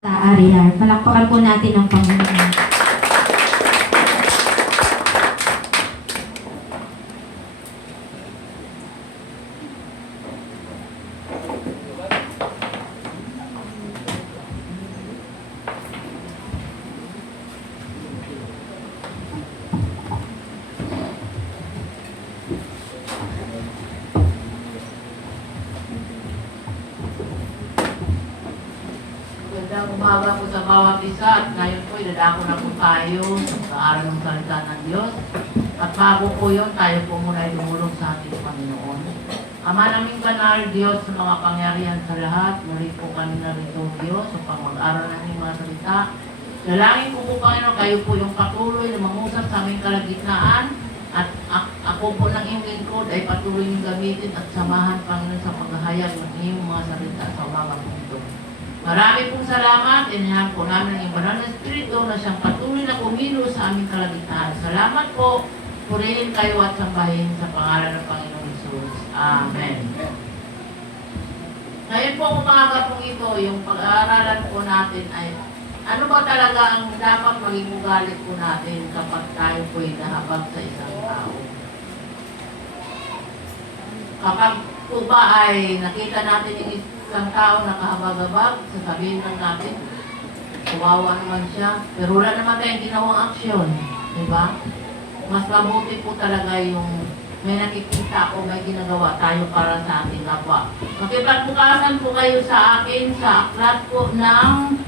Sa Ariar. Palakpakan po natin ang Panginoon. Magandang umaga po sa bawat isa at ngayon po idadako na po tayo sa aral ng salita ng Diyos. At bago po yun, tayo po muna ay lumulong sa ating Panginoon. Ama naming banal, Diyos sa mga pangyarihan sa lahat, muli po kami narito, Diyos, upang mag-aral namin mga salita. Dalangin ko po, Panginoon, kayo po yung patuloy na mangusap sa aming kalagitnaan at ako po ng iyong lingkod ay patuloy yung gamitin at samahan, Panginoon, sa paghahayag ng iyong mga salita sa umaga po ito. Marami pong salamat, inahan po namin ang banal na Espiritu na siyang patuloy na kumilo sa aming kalagitnaan. Salamat po, purihin kayo at sambahin sa pangalan ng Panginoon Jesus. Amen. Ngayon po umaga pong ito, yung pag-aaralan po natin ay ano ba talaga ang dapat maging ugali po natin kapag tayo po ay nahabag sa isang tao. Kapag po ba ay nakita natin yung isang tao nakahabag-habag, sasabihin lang natin, kawawa naman siya, pero wala naman tayong ginawang aksyon, di ba? Mas mabuti po talaga yung may nakikita o may ginagawa tayo para sa ating kapwa. Makipagbukasan po kayo sa akin sa aklat po ng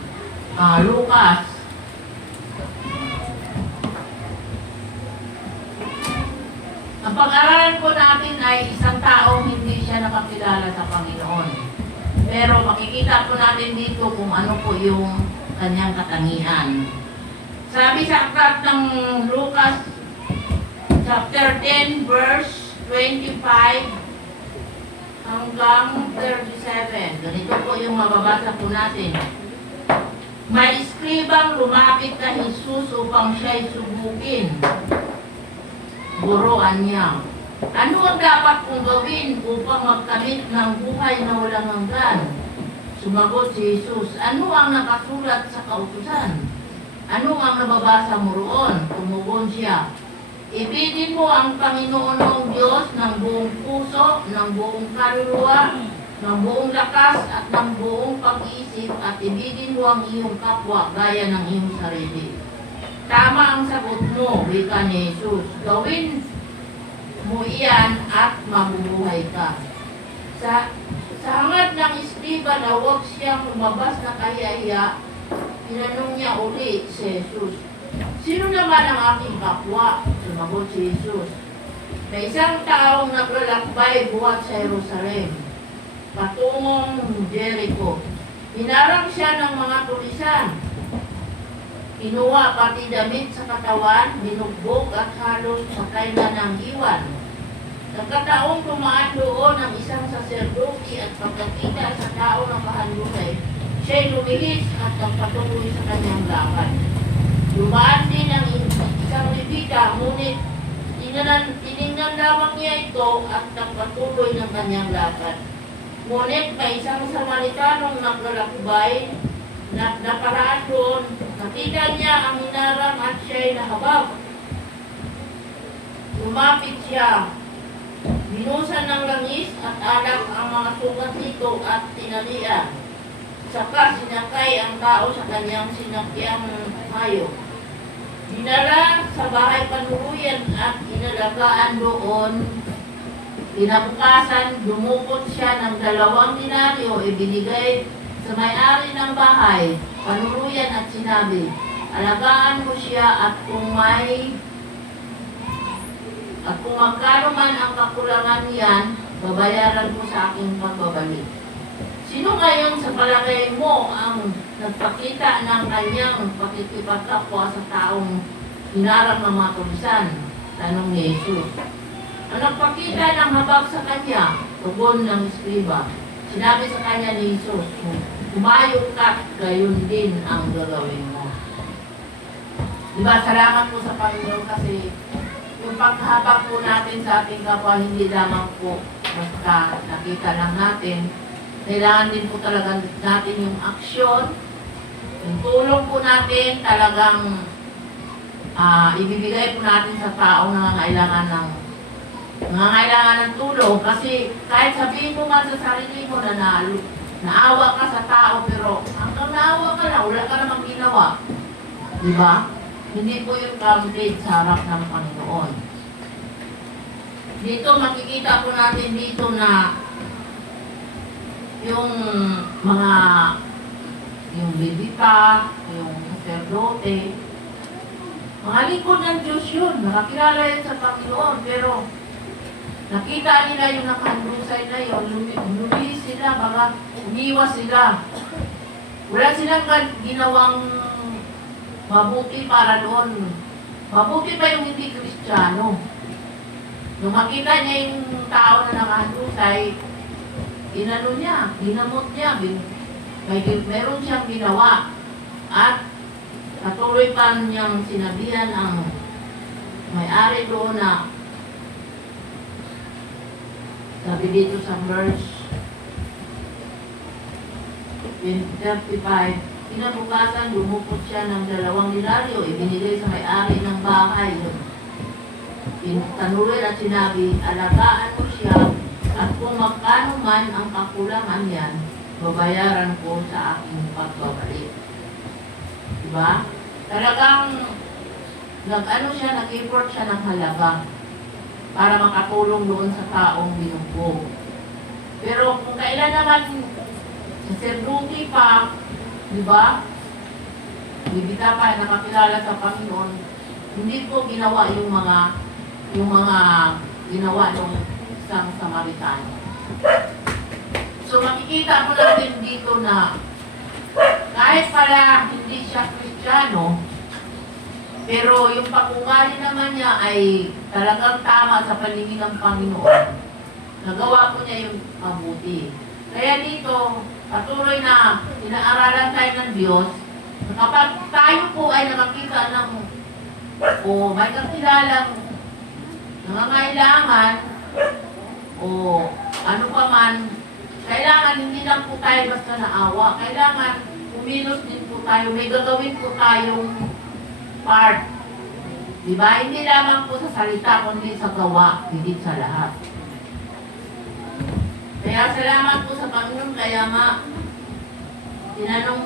Lucas. Ang pag-aralan po natin ay isang taong hindi siya nakakilala sa Panginoon. Pero makikita po natin dito kung ano po yung kanyang katangian. Sabi sa aklat ng Lucas chapter 10 verse 25 hanggang 37. Ganito po yung mababasa po natin. May iskribang lumapit kay Jesus upang siya'y subukin. Buruan niya. Ano ang dapat kong gawin upang magkamit ng buhay na walang hanggan? Sumagot si Jesus, ano ang nakasulat sa kautusan? Ano ang nababasa mo roon? Tumugon siya, ibigin mo ang Panginoon Diyos ng buong puso, ng buong kaluluwa, ng buong lakas at ng buong pag-iisip at ibigin mo ang iyong kapwa gaya ng iyong sarili. Tama ang sagot mo, wika ni Jesus. Gawin mo iyan at mabubuhay ka. Sa hangad ng iskriba na huwag siyang lumabas na kahiya-hiya, tinanong niya uli si Jesus, sino naman ang aking kapwa? Sumagot si Jesus, may isang taong naglalakbay buhat sa Jerusalem, patungong Jericho. Hinarang siya ng mga tulisan. Kinuha pati damit sa katawan, binugbog at halos sakay na ng iwan. Nagkataong tumaan doon ang isang saserdote at pagkakita sa tao ng kahandusay, siya'y lumihis at nagpatuloy sa kanyang lakad. Dumaan din ang isang Levita, ngunit tinignan lamang niya ito at nagpatuloy ng kanyang lakad. Ngunit may isang Samaritanong naglalakbay na naparaan doon, nakita niya ang hinarang at siya'y nahabag. Lumapit siya, binusan ng langis at alak ang mga sugat nito at tinalian. Saka sinakay ang tao sa kanyang sinakyang hayop. Dinala sa bahay panuluyan at inalagaan doon. Kinabukasan, dumukot siya ng 2 denaryo, ibinigay sa may-ari ng bahay, panuluyan at sinabi, alagaan mo siya at kung magkano man ang kakulangan niyan, babayaran mo sa aking pagbabalik. Sino ngayon sa palagay mo ang nagpakita ng kanyang pakikipagkapwa sa taong hinarang ng mga tulisan? Tanong ni Jesus. Ang nagpakita ng habag sa kanya, tugon ng iskriba. Sinabi sa kanya ni Jesus, humayok ka, gayon din ang gagawin mo. Diba, salamat po sa Panginoon kasi yung paghabag po natin sa ating kapwa, hindi lamang po basta nakita lang natin, kailangan din po talaga natin yung aksyon tulong po natin talagang ibibigay po natin sa taong nangangailangan ng tulong. Kasi kahit sabihin mo nga sa sarili mo na naawa ka sa tao, pero hanggang naawa ka lang, wala ka namang ginawa. Di ba? Hindi po yung complete sa harap ng Panginoon. Dito makikita po natin dito na yung bibita, yung sacerdote, mga lingkod ng Diyos yun, nakakilala yun sa Panginoon, pero nakita nila yung nakahandusay na yun, lumihis sila, baka umiwas sila. Wala silang ginawang mabuti para doon. Mabuti pa yung hindi Kristiyano. Nung makita niya yung tao na nakahandusay, inano niya, ginamot niya, meron siyang ginawa. At patuloy pa niyang sinabihan ang may-ari doon na sabi dito sa verse 35, kinabukasan, lumupot siya ng 2 denaryo, ibinigay sa may-ari ng bahay. Tanurin at sinabi, alagaan mo siya, at kung magkano man ang kakulangan yan, babayaran ko sa aking pagbabalik. Diba? Talagang nag-effort siya ng halaga para makatulong doon sa taong binugbog. Pero kung kailan naman sacerdote pa, di ba? Bibita pa, nakakilala sa Panginoon, hindi po ginawa yung mga ginawa ng isang Samaritano. So makikita mo natin dito na kahit pala hindi siya Kristiyano, pero yung pakungali naman niya ay talagang tama sa paningin ng Panginoon. Nagawa po niya yung mabuti. Kaya dito, patuloy na inaaralan tayo ng Diyos, kapag tayo po ay nakakita ng may kakilalang nangangailangan o ano pa man, kailangan hindi lang po tayo basta naawa. Kailangan kumilos din po tayo. May gagawin po tayong part. Diba? Hindi lamang po sa salita, kundi sa gawa, higit sa lahat. Kaya salamat po sa Panginoon. Kaya nga, tinanong,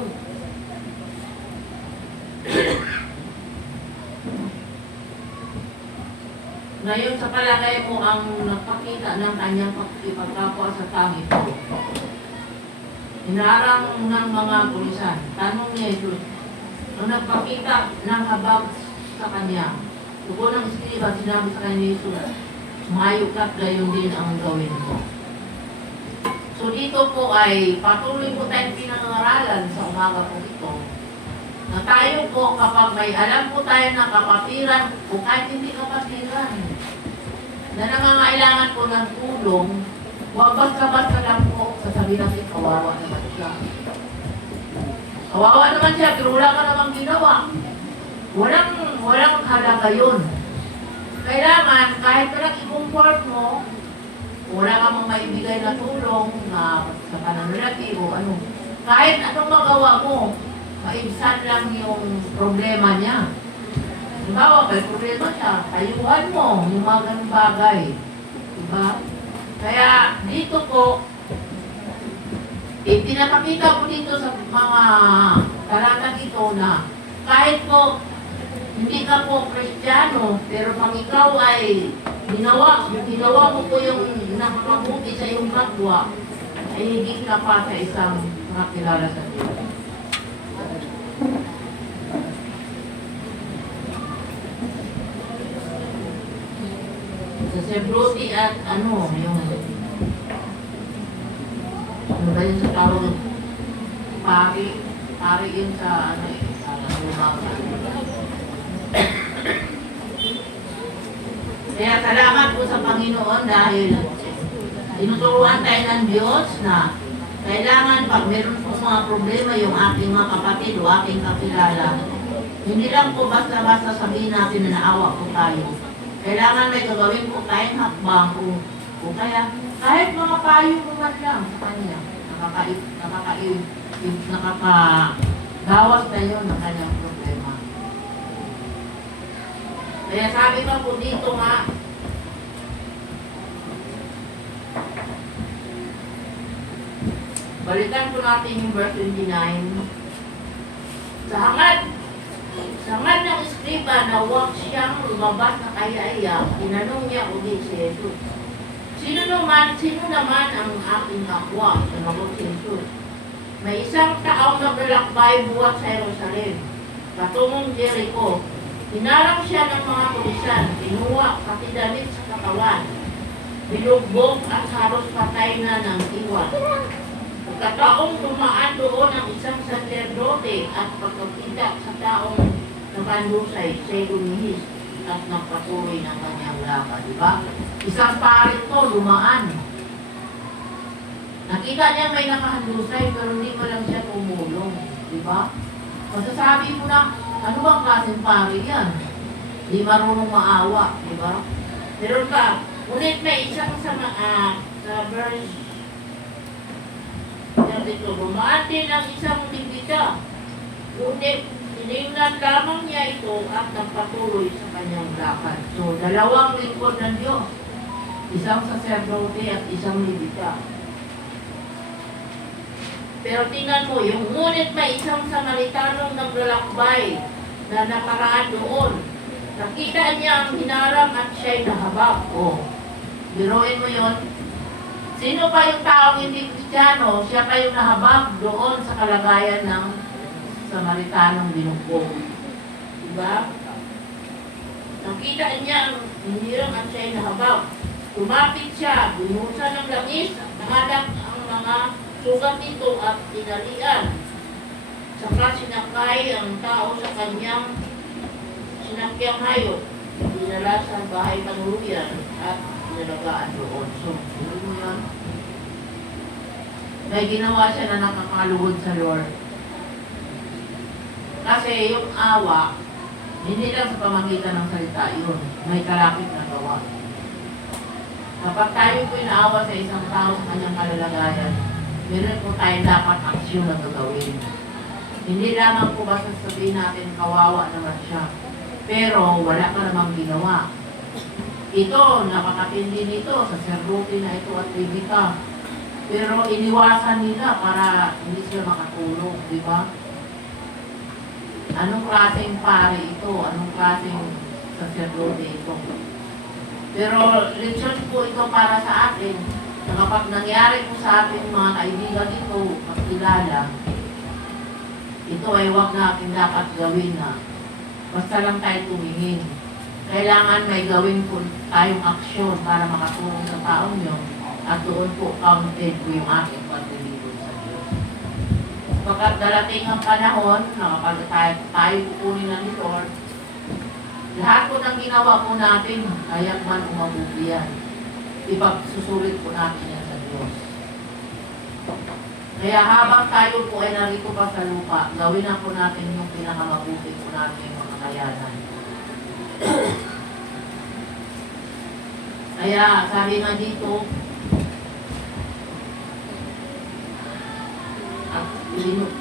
ngayon sa palagay mo ang nagpakita ng kanyang ipagkapwa sa tao ito. Inarang ng mga pulisan. Tanong niya ito, nung nagpakita ng habag sa kanya, tugon ng iskriba, sinabi sa kanya ni Jesus, mayo ka't gayon din ang gawin mo. So dito po ay patuloy po tayong pinangaralan sa umaga po ito. Na tayo po kapag may alam po tayo na kapatiran o kahit hindi kapatiran, na nangangailangan po ng tulong, huwag basta-basta lang po sasabihin natin, kawawa naman siya. Kawawa naman siya, pero wala ka namang ginawa. Walang halaga yun. Kailangan, kahit walang i-comfort mo, wala ka mong maibigay na tulong na sa pananalaki o ano. Kahit anong magawa mo, maibsan lang yung problema niya. Halimbawa, may problema siya, ayuhan mo yung mga ganung bagay. Diba? Kaya dito po, pinapakita ko dito sa mga talatang ito na kahit po hindi ka po Kristiyano, pero pag ikaw ay ginawa mo po yung nakakabuti sa iyong kapwa, ay higit ka pa sa isang makakilala sa Diyos. Sa sacerdote at yung ba yun sa tawag pari yun sa kaya salamat po sa Panginoon dahil tinuturuan tayo ng Diyos na kailangan pag meron po mga problema yung aking mga kapatid o aking kakilala, hindi lang po basta-basta sabihin natin na naawa po tayo. Kailangan may gagawin po tayong hakbang o kaya kahit mga payo naman lang sa kanya, Bawas na yun ang kanyang problema. Kaya sabi pa po dito nga, balikan po natin yung verse 29. Sa hangad ng eskriba na huwag siyang lumabas na kaya-iya, tinanong niya ulit si Jesus. Sino naman ang aking kapwa? Sumagot si Jesus. May isang taong naglalakbay buwat sa Jerusalem, patungong Jericho. Hinarang siya ng mga pulisan, pinuha, pati damit sa katawan, binugbog at halos patay na ng iwan. Pagkataong dumaan doon ang isang sacerdote at pagkakita sa taong nakandusay, siya'y lumihis at nagpatuloy ng kanyang lakad. Diba? Isang pare to, dumaan. Nakita niya may nakahandusay pero hindi ko lang siya tumulong. Diba? Masasabi mo na, ano bang klaseng pare yan? Di marunong maawa. Diba? Pero ka, ngunit may isang sa verse dito, dumaan din ang isang libita. Ngunit, tinignan lamang niya ito at nagpatuloy sa kanyang lakad. So, dalawang lingkod ng Diyos. Isang sacerdote at isang libita. Pero tingnan mo, yung ngunit may isang Samaritanong naglalakbay na nakaraan doon. Nakita niya ang hinarang at siya'y nahabag. O, biruin mo yon. Sino pa yung taong hindi Kristiyano? Siya pa yung nahabag doon sa kalagayan ng Samaritanong binugbog. Diba? Nakita niya ang hinirang at siya'y nahabag. Tumapit siya, binuhusan ng langis, nangadak ang mga sugat nito at tinalian. Saka sinakay ang tao sa kanyang sinakyang hayop. Dinala sa bahay panuluyan at nalagaan doon. So, mo yan. May ginawa siya na nakakaluhod sa Lord. Kasi yung awa, hindi lang sa pamagitan ng salita yun. May kalapit na gawa. Kapag tayo po inaawa sa isang tao sa kanyang kalalagayan, meron po tayo dapat aksyon na gagawin. Hindi lamang po basta sabihin natin kawawa naman siya. Pero wala ka namang ginawa. Ito, napakatindi nito, sacerdote na ito at bibita. Pero iniwasan nila para hindi sila makatulong, di ba? Anong klaseng pare ito? Anong klaseng sacerdote ito? Pero lesson po ito para sa atin na kapag nangyari po sa ating mga kaibigan ito, makilala, ito ay huwag natin dapat gawin na. Basta lang tayo tumingin. Kailangan may gawin po tayong aksyon para makatulong sa taong yun at doon po counted po yung ating paglilingkod sa Diyos. Pagkat darating ang panahon na kapag tayo pupunin na ni Lord, lahat po ng ginawa po natin, kaya't man umabuti yan. Ipagsusulit po natin yan sa Diyos. Kaya habang tayo po ay narito pa sa lupa, gawin na po natin yung pinakamabuti po natin yung mga kayanan. Kaya sabi nga dito,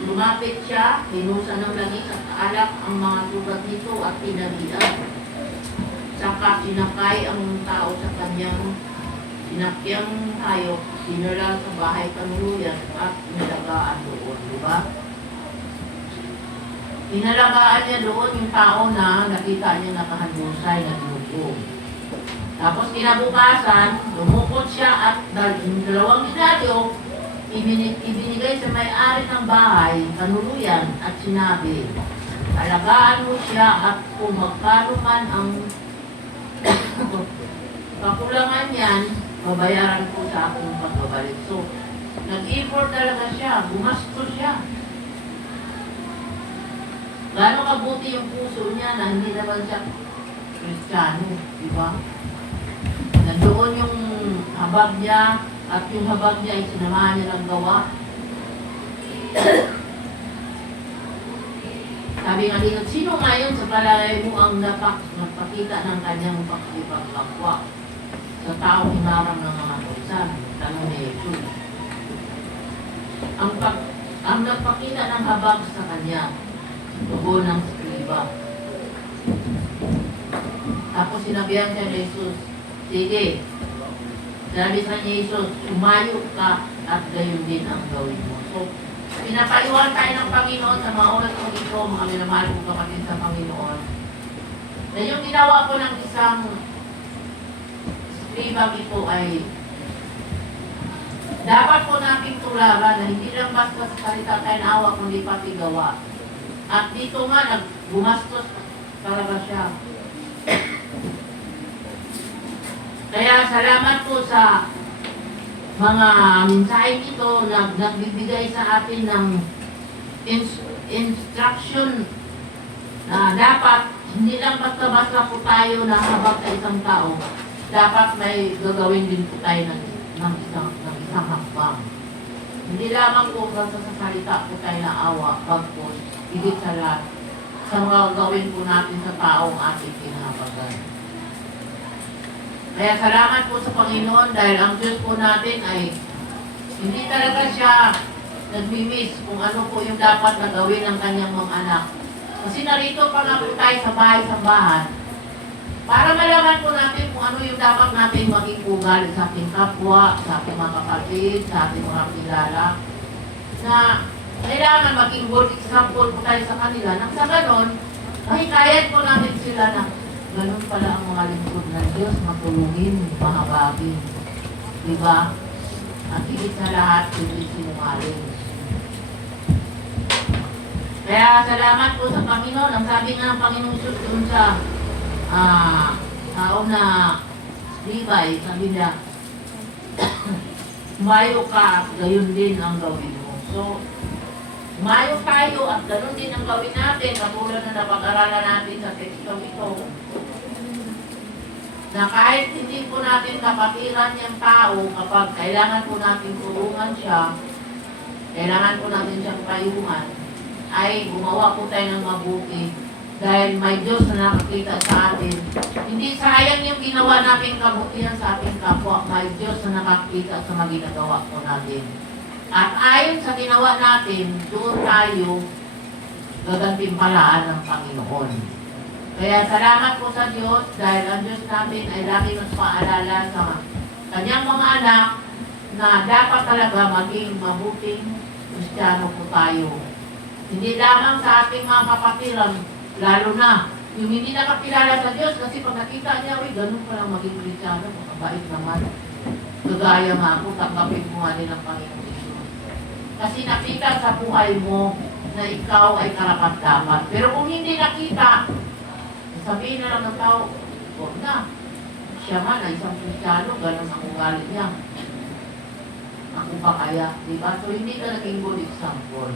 lumapit siya, hinusa ng langis at alak ang mga sugat nito at pinalian. Saka sinakay ang tao sa kanyang sinakyang hayop, dinala sa bahay panuluyan at inalagaan doon, di ba? Inalagaan niya doon yung tao na nakita niya nakahandusay na dinugong. Tapos kinabukasan, lumukot siya at yung dalawang medalyo, ibinigay sa may-ari ng bahay, panuluyan at sinabi, alagaan mo siya at kung magkano man ang kakulangan yan, babayaran ko sa aking pagbabalik. So, nag-effort talaga siya, gumastos siya. Gano'ng kabuti yung puso niya na hindi naman siya Kristiyano, di ba? Nandoon yung habag niya at yung habag niya ay sinamahan niya ng gawa. Sabi nga dito, sino ngayon sa palagay mo ang nagpakita ng kanyang pagkakwa sa taong hinarang ng mga kausan? Tanong ni Jesus. ang nagpakita ng habag sa kanya, dugo ng skriba. Tapos sinabihan siya ni Jesus, sige, sabi sa ni Jesus, umayo ka at gayon din ang gawin mo. So, pinapayuhan tayo ng Panginoon sa mga oras ko ito, mga minamahal kong kapatid sa Panginoon, na yung ginawa ko ng isang skribang ito ay dapat po nating tularan na hindi lang basta sa salita tayo naawa, kundi pati gawa. At dito nga, gumastos talaga siya. Kaya salamat po sa mga mensaheng ito na nagbibigay sa atin ng instruction na dapat hindi lang basta-basta po tayo na habang sa isang tao, dapat may gagawin din po tayo ng isang hakbang. Hindi lamang po basta sa salita po tayo na awa, pagpos, higit sa lahat, sa mga gawin po natin sa taong ating kinahabagan. Kaya salamat po sa Panginoon dahil ang Diyos po natin ay hindi talaga siya nagmimiss kung ano po yung dapat na gawin ng kanyang mga anak. Kasi narito pa nga po tayo sa bahay-sambahan para malaman po natin kung ano yung dapat natin maging ugali sa ating kapwa, sa ating mga kapatid, sa ating mga kilala, na kailangan maging good example po tayo sa kanila. Nang sa ganon, mahikayan po natin sila na ganon pala ang mga lingkod ng Diyos, matulungin, mahabagin. Diba? At higit sa lahat, hindi sinungaling. Kaya salamat po sa Panginoon. Ang sabi nga ng Panginoon Jesus doon sa tao na Levi, sabi niya, umayo ka at gayon din ang gawin mo. So, umayo tayo at gayon din ang gawin natin, katulad na napag-aralan natin sa tekstong ito. Na kahit hindi po natin kapatiran yung tao, kapag kailangan po natin tulungan siya, kailangan po natin siyang payungan, ay gumawa po tayo ng mabuti dahil may Diyos na nakakita sa atin. Hindi sayang yung ginawa natin kabutihan sa ating kapwa, may Diyos na nakakita sa mga ginagawa po natin. At ayon sa ginawa natin, doon tayo gagantimpalaan ng Panginoon. Kaya salamat po sa Diyos dahil ang Diyos natin ay lagi mas paalala sa kanyang mga anak na dapat talaga maging mabuting Kristiyano po tayo. Hindi lamang sa ating mga kapatiran, lalo na yung hindi nakakilala sa Diyos kasi pag nakita niya, uy, ganun pa lang maging Kristiyano, makabait naman. Kagaya nga ako, tanggapin mo nga din ang Panginoon Jesus. Kasi nakita sa buhay mo na ikaw ay karapat-dapat. Pero kung hindi nakita, sabihin na lang ng tao, huwag na. Siya nga na isang Kristiyano, ganun ang ugali niya. Ako pa kaya, di ba? So hindi ka naging good example.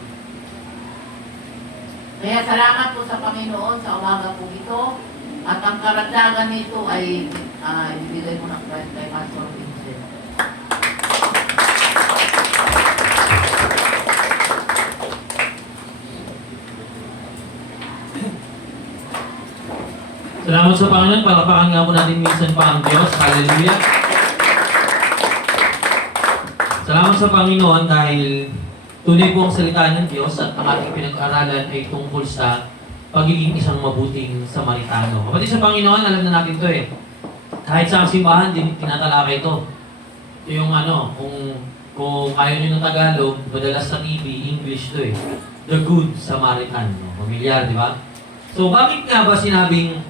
Kaya salamat po sa Panginoon sa umaga po ito. At ang karagdagan nito ay ibigay mo ng Christ kay Pastor Vincent. Salamat sa Panginoon. Palapakan nga po natin minsan pa ang Diyos. Hallelujah. Salamat sa Panginoon dahil tunay po ang salita ng Diyos at ang ating pinag-aralan ay tungkol sa pagiging isang mabuting Samaritano. Kapatid sa Panginoon, alam na natin ito eh. Kahit sa simbahan, tinatalakay ito. Ito yung kung ayaw nyo ng Tagalog, madalas sa TV, English ito eh. The Good Samaritan. Pamilyar, di ba? So, bakit nga ba sinabing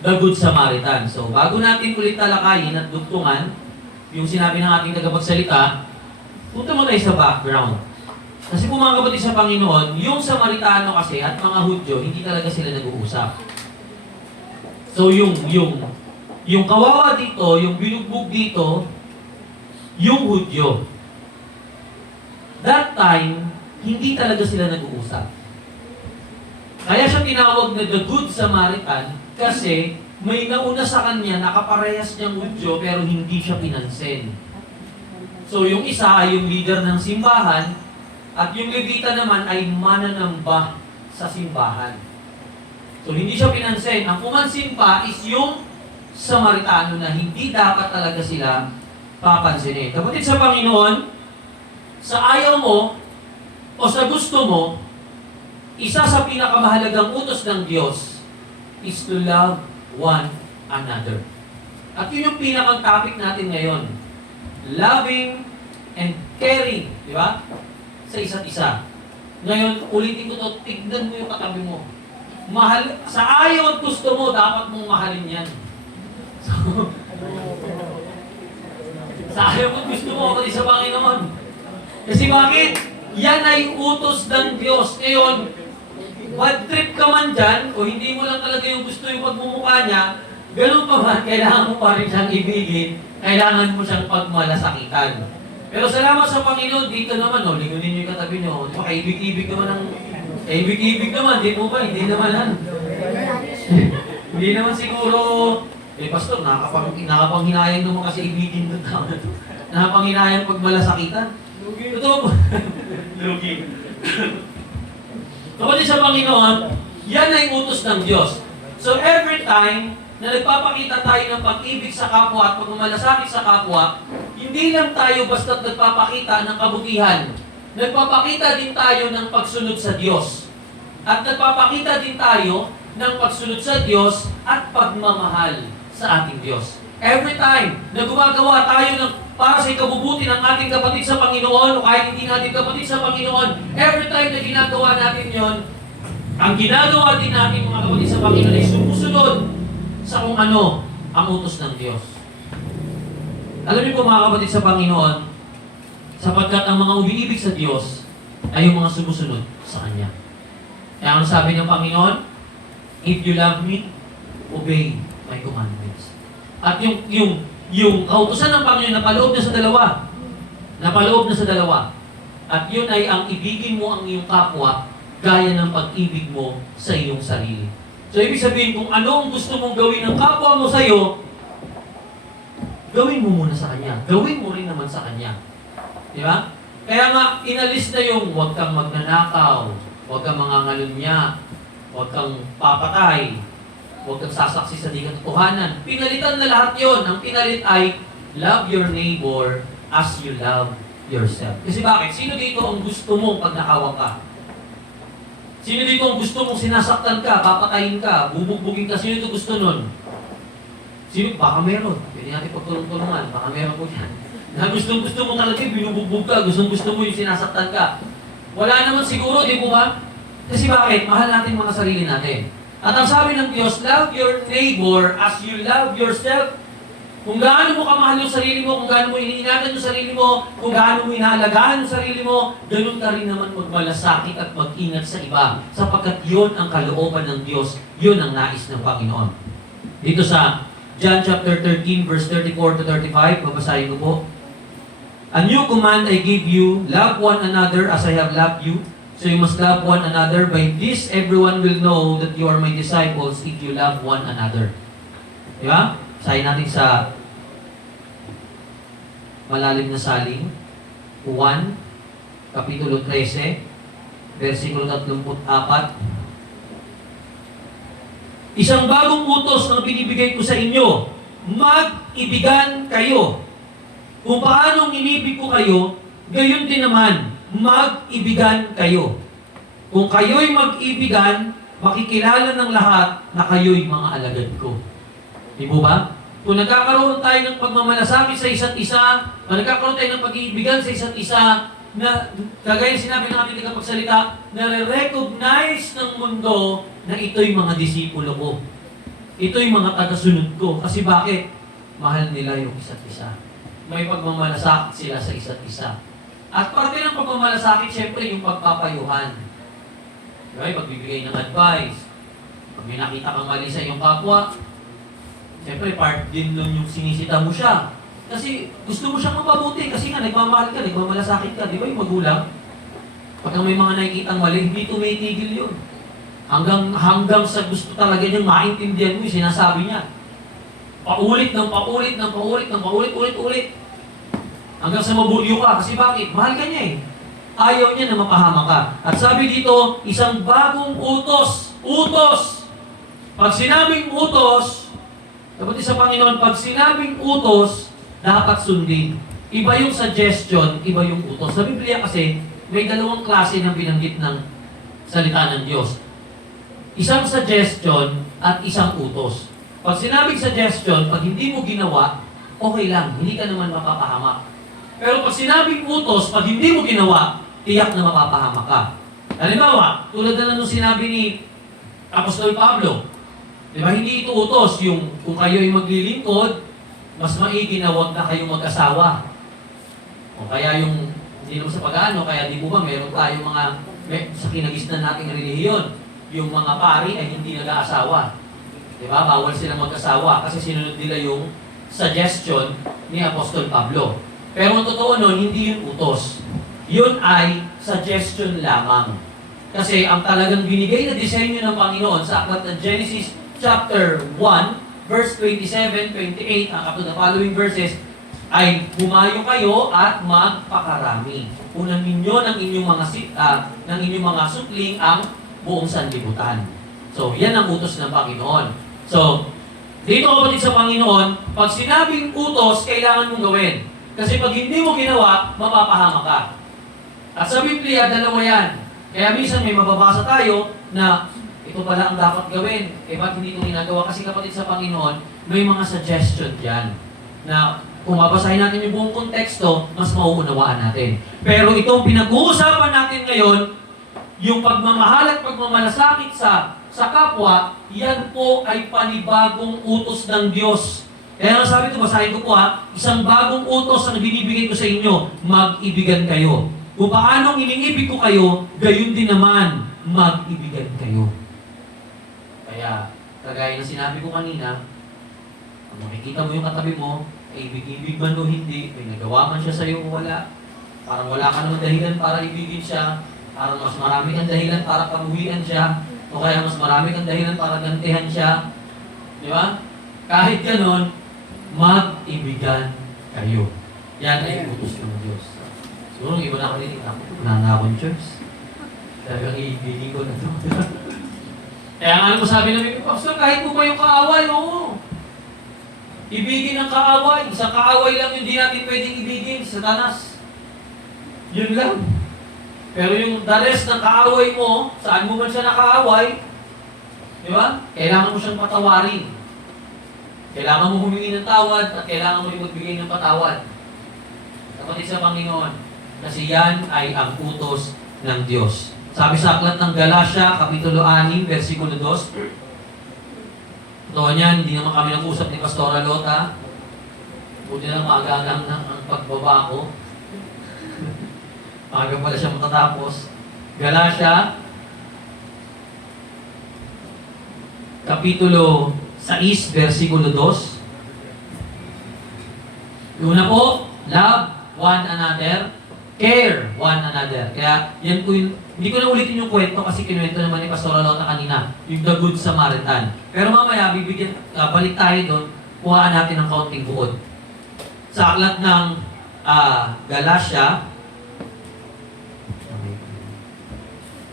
The Good Samaritan? So, bago natin ulit talakayin at dugtungan yung sinabi ng ating tagapagsalita, punta mo tayo sa background. Kasi kung mga kapatid sa Panginoon, yung Samaritano kasi at mga Hudyo, hindi talaga sila nag-uusap. So, yung kawawa dito, yung binugbog dito, yung Hudyo. That time, hindi talaga sila nag-uusap. Kaya siya tinawag na The Good Samaritan kasi may nauna sa kanya nakaparehas niyang Hudyo pero hindi siya pinansin. So yung isa ay yung leader ng simbahan at yung Levita naman ay mananamba sa simbahan. So hindi siya pinansin. Ang pumansin pa is yung Samaritano na hindi dapat talaga sila papansinin. Kapatid sa Panginoon, sa ayaw mo o sa gusto mo, isa sa pinakamahalagang utos ng Diyos is to love one another. At yun yung pinakang topic natin ngayon. Loving and caring, di ba? Sa isa't isa. Ngayon, ulitin ko to, tignan mo yung katabi mo. Mahal, sa ayaw at gusto mo, dapat mong mahalin yan. So, sa ayaw at gusto mo, pati sa Panginoon. Kasi bakit? Yan ay utos ng Diyos. Ngayon, bad trip ka man dyan, o hindi mo lang talaga yung gusto yung pagmumukha niya, ganun pa man, kailangan mo pa rin siyang ibigin, kailangan mo siyang pagmalasakitan. Pero salamat sa Panginoon, dito naman, no, lingunin niyo yung katabi niyo, di ba, kaibig-ibig naman ang, kaibig-ibig naman, di mo ba, hindi naman hindi naman siguro, pastor, nakapanghinayang naman kasi ibigin ng tao na ito. Nakapanghinayang pagmalasakitan. Totoo po. Lugi. Kapatid sa Panginoon, yan ay utos ng Diyos. So every time na nagpapakita tayo ng pag-ibig sa kapwa at pagmamalasakit sa kapwa, hindi lang tayo basta't nagpapakita ng kabutihan. Nagpapakita din tayo ng pagsunod sa Diyos. At nagpapakita din tayo ng pagsunod sa Diyos at pagmamahal sa ating Diyos. Every time na gumagawa tayo ng para sa ikabubuti ng ating kapatid sa Panginoon o kahit hindi natin kapatid sa Panginoon, every time na ginagawa natin yon, ang ginagawa din natin mga kapatid sa Panginoon ay sumusunod sa kung ano ang utos ng Diyos. Alam niyo po mga kapatid sa Panginoon, sapagkat ang mga umiibig sa Diyos ay yung mga sumusunod sa Kanya. Kaya ang sabi ng Panginoon, if you love me, obey my commandments. At yung kautusan ng Panginoon napaloob na sa dalawa. Napaloob na sa dalawa. At yun ay ang ibigin mo ang iyong kapwa gaya ng pag-ibig mo sa iyong sarili. So ibig sabihin kung ano ang gusto mong gawin ng kapwa mo sa iyo, gawin mo muna sa kanya. Gawin mo rin naman sa kanya. Di ba? Kaya nga inalis na yung huwag kang magnanakaw, huwag kang mangangalunya, huwag kang papatay, huwag kang sasaksi sa di katotohanan. Pinalitan na lahat yon. Ang pinalit ay, love your neighbor as you love yourself. Kasi bakit? Sino dito ang gusto mong pag nakawa ka? Sino dito ang gusto mong sinasaktan ka, papatayin ka, bubugbugin ka? Sino dito gusto nun? Sino? Baka meron. Pwede natin pagtulong-tulungan. Baka meron po yan. Na gusto mo talaga, binubugbog ka. Gusto mo yung sinasaktan ka. Wala naman siguro, di po ba? Kasi bakit? Mahal natin mga sarili natin. At ang sabi ng Diyos, love your neighbor as you love yourself. Kung gaano mo kamahal yung sarili mo, kung gaano mo iniingatan yung sarili mo, kung gaano mo inaalagaan yung sarili mo, ganun ka rin naman magmalasakit at mag-ingat sa iba. Sapagkat yun ang kalooban ng Diyos, yun ang nais ng Panginoon. Dito sa John chapter 13, verse 34 to 35, babasahin ko po. A new command I give you, love one another as I have loved you. So you must love one another. By this, everyone will know that you are my disciples if you love one another. Di ba? Sayin natin sa malalim na saling. 1, Kapitulo 13, versikulo 34. Isang bagong utos ang binibigay ko sa inyo. Mag-ibigan kayo. Kung paanong inibig ko kayo, gayon din naman, mag-ibigan kayo. Kung kayo'y mag-ibigan, makikilala ng lahat na kayo'y mga alagad ko. Di po ba? Kung nagkakaroon tayo ng pagmamalasakit sa isa't isa, kung nagkakaroon tayo ng pag-iibigan sa isa't isa, na kagaya sinabi ng ating tagapagsalita, na-recognize ng mundo na ito'y mga disipulo ko. Ito'y mga tagasunod ko. Kasi bakit? Mahal nila yung isa't isa. May pagmamalasakit sila sa isa't isa. At parte ng pagmamalasakit, syempre, yung pagpapayuhan. Diba? Pagbibigay ng advice. Pag may nakita kang mali sa iyong kapwa, syempre, part din nun yung sinisita mo siya. Kasi gusto mo siyang mapabuti. Kasi nga, nagmamahal ka, nagmamalasakit ka. Di ba yung magulang? Pag may mga nakikitang mali, hindi tumitigil yun. Hanggang sa gusto talaga niyang maintindihan mo yung sinasabi niya. Paulit ng paulit ng paulit ng paulit, ulit. Hanggang sa mabulyo ka. Kasi bakit? Mahal ka niya eh. Ayaw niya na mapahama ka. At sabi dito, isang bagong utos. Utos! Pag sinabing utos, dapat sa Panginoon, pag sinabing utos, dapat sundin. Iba yung suggestion, iba yung utos. Sa Biblia kasi, may dalawang klase ng binanggit ng salita ng Diyos. Isang suggestion at isang utos. Pag sinabing suggestion, pag hindi mo ginawa, okay lang, hindi ka naman mapapahamak. Pero pag sinabing utos, pag hindi mo ginawa, tiyak na mapapahamak ka. Halimbawa, tulad na nung sinabi ni Apostol Pablo, di ba, hindi ito utos, yung kung kayo ay maglilingkod, mas maigi na huwag na kayong mag-asawa. O kaya yung, hindi naman sa pag-ano, kaya di po ba, meron tayong sa kinagisnan nating relihiyon, yung mga pari ay hindi nag-aasawa. Di ba? Bawal silang mag-asawa kasi sinunod nila yung suggestion ni Apostol Pablo. Pero ang totoo nun, hindi yun utos. Yun ay suggestion lamang. Kasi ang talagang binigay na disenyo ng Panginoon sa aklat ng Genesis chapter 1, verse 27, 28, ang up to the following verses, ay humayo kayo at magpakarami. Unan ninyo ng inyong mga supling ang buong sanlibutan. So, yan ang utos ng Panginoon. So, dito kapatid sa Panginoon, pag sinabing utos, kailangan mong gawin. Kasi pag hindi mo ginawa, mapapahamak ka. At sa Biblia, dalawa yan. Kaya minsan may mababasa tayo na ito pala ang dapat gawin. Eh, ba't hindi ito ginagawa? Kasi kapatid sa Panginoon, may mga suggestion dyan na kung mabasahin natin yung buong konteksto, mas mauunawaan natin. Pero itong pinag-uusapan natin ngayon, yung pagmamahal at pagmamalasakit sa kapwa, yan po ay panibagong utos ng Diyos. Kaya nga sabi ko, basahin ko po isang bagong utos ang binibigay ko sa inyo, mag-ibigan kayo. Kung paanong iningibig ko kayo, gayon din naman, mag-ibigan kayo. Kaya, kagaya ng sinabi ko kanina, kung makikita mo yung katabi mo, ay ibig-ibig man o hindi, may nagawa man siya sa iyo o wala, parang wala ka naman dahilan para ibigin siya, parang mas marami kang dahilan para pamuhian siya, o kaya mas marami kang dahilan para gantihan siya. Di ba? Kahit ganon, mag-ibigan kayo. Yan ay utos ng Diyos. Siguro iba na kalitin ako. Wala na akong church. Talagang iibigin ko na ito. Kaya nga mo sabi namin, Pastor, kahit mo ba yung kaaway, oo. Ibigin ang kaaway. Isang kaaway lang yung di natin pwedeng ibigin, Satanas. Yun lang. Pero yung the rest ng kaaway mo, saan mo man siya nakaaway, di ba? Kailangan mo siyang patawarin. Kailangan mo humingi ng tawad at kailangan mo rin magbigay ng patawad. Kapatid sa Panginoon. Kasi yan ay ang utos ng Diyos. Sabi sa aklat ng Galatia, Kapitulo 6, versikulo 2, totoo niyan, hindi naman kami nag-usap ni Pastora Lota. Buti na lang maaga lang ang pagbaba ko. Maaga pala siya matatapos. Galatia, Kapitulo 6, versikulo 2. Una po, love one another, care one another. Kaya yan po yung, hindi ko na ulitin yung kwento kasi kinuwento naman ni Pastor Lota kanina, yung The Good Samaritan. Pero mamaya, balik tayo doon, kuhaan natin ng kaunting buod. Sa aklat ng Galatia,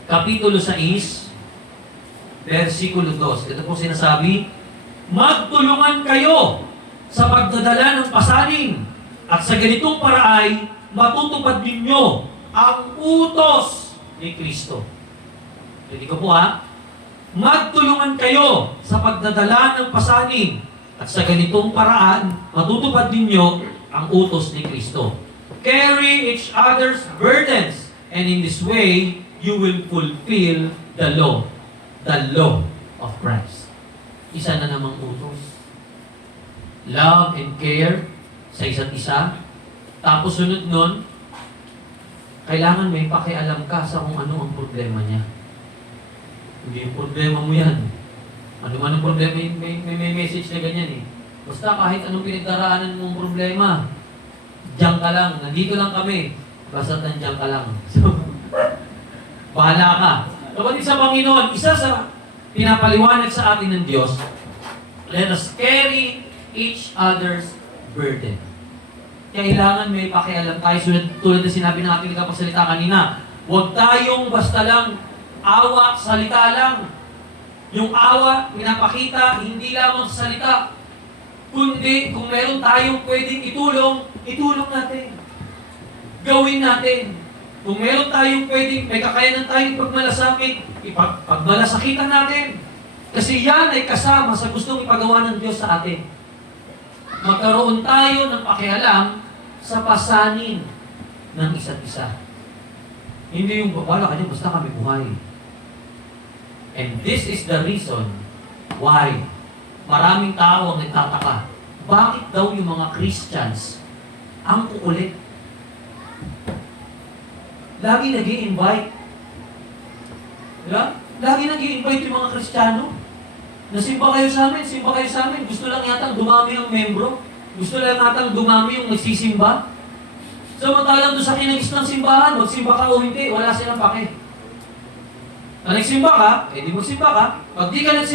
Kapitulo 6, versikulo 2. Ito po sinasabi, magtulungan kayo sa pagdadala ng pasanin at sa ganitong paraay, matutupad ninyo ang utos ni Kristo. Hindi ko po magtulungan kayo sa pagdadala ng pasanin at sa ganitong paraan, matutupad ninyo ang utos ni Kristo. Carry each other's burdens, and in this way, you will fulfill the law of Christ. Isa na namang utos. Love and care sa isa't isa. Tapos sunod nun, kailangan may pakialam ka sa kung ano ang problema niya. Hindi yung problema mo yan. Ano man ang problema, may message na ganyan eh. Basta kahit anong pinagdaraanan mong problema, diyan ka lang, nandito lang kami, basta nandiyan ka lang. So, bahala ka. Kapatid sa Panginoon, isa sa pinapaliwanag sa atin ng Diyos, let us carry each other's burden. Kailangan may pakialam tayo, tulad na sinabi ng ating kapagsalita kanina, huwag tayong basta lang awa, salita lang. Yung awa, pinapakita, hindi lamang sa salita, kundi kung meron tayong pwedeng itulong natin. Gawin natin. Kung meron tayong pwedeng, may kakayanan tayong pagmalasakit, pagmalasakitan natin. Kasi yan ay kasama sa gustong ipagawa ng Diyos sa atin. Magkaroon tayo ng pakialam sa pasanin ng isa't isa. Hindi yung wala ka basta kami buhay. And this is the reason why maraming tao ang nagtataka. Bakit daw yung mga Christians ang kukulit? Lagi nag-i-invite. Diba? Lagi nag-i-invite yung mga Kristiyano. Nasimba kayo sa amin, simba kayo sa amin. Gusto lang yatang dumami ang membro. Gusto lang yatang dumami yung nagsisimba. Samantalang doon sa kinagis ng simbahan, magsimba ka o hindi, wala silang pake. Pag nagsimba ka, eh di magsimba ka. Pag di ka nagsimba,